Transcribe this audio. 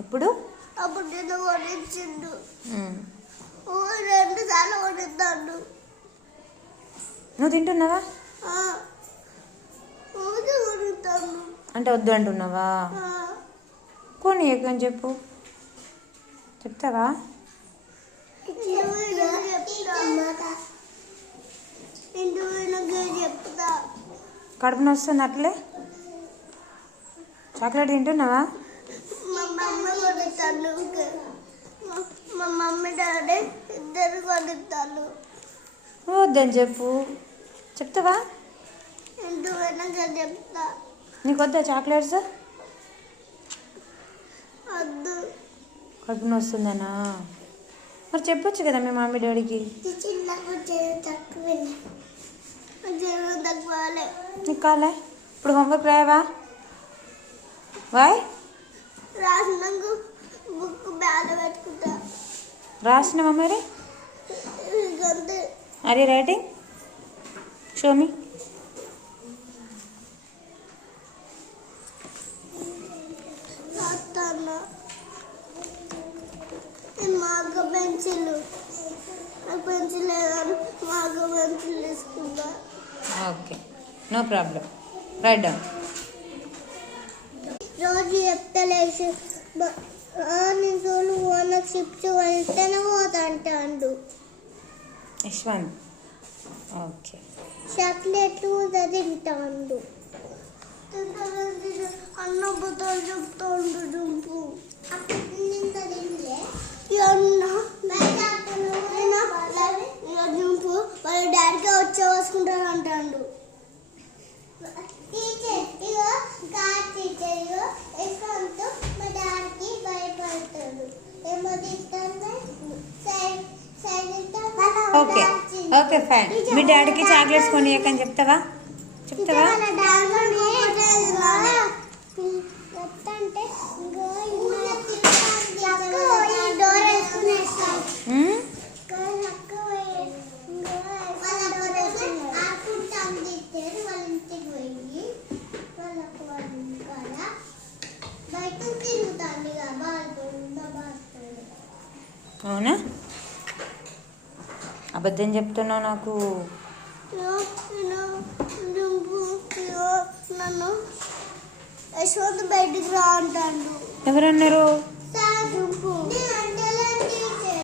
ఎప్పుడు? అప్పుడు నేను కొనిచ్చిండు 2 సార్లు కొనిస్తాడు. నువ్వు తింటున్నావా? కొనిస్తాను అంటే వద్దు అంటున్నావా? కొని అని చెప్పు, చెప్తావా? చెప్తా. కడుపు నొస్తుంది అట్లే. చాక్లెట్ తింటున్నావా? మా మమ్మీ డాడీ ఇద్దరు కొనిస్తాను. వద్దని చెప్పు, చెప్తావా? చెప్తా. నీకు వద్దా చాక్లెట్స్? వద్దు. కడుపు నొస్తుందనా? మరి చెప్పొచ్చు కదా మీ మమ్మీ డాడీకి. నీకు కాలే? ఇప్పుడు హోంవర్క్ రాయవా? వాయ్ రాసినాక బుక్ బ్యాగ్ పెట్టుకుంటా. రాసినావా మరి? Are you writing? Show me. మాకు పెన్సిల్ లేదని మాకు పెన్సిల్ తీసుకుంటా. Okay, no problem. Write down. రోజు చెప్తలేసి నిజోలు ఓనర్ చిప్స్ వెళ్తేనే పోతాంటాడు. యశ్వంత్ ఓకే. చాక్లెట్లు తింటాడు. అన్న బుద్ధలు చెప్తాడు. డుంపు డుంపు వాళ్ళ డాడీకి వచ్చే వేసుకుంటాడు అంటాడు. Okay okay fine. మీ డాడీకి చాక్లెట్స్ కొనియకని చెప్తావా? చెప్తావా? అవునా? అబద్ధం చెప్తున్నావు నాకు. నన్ను యశ్వంత్ బయటికి రా అంటాడు. ఎవరన్నారు?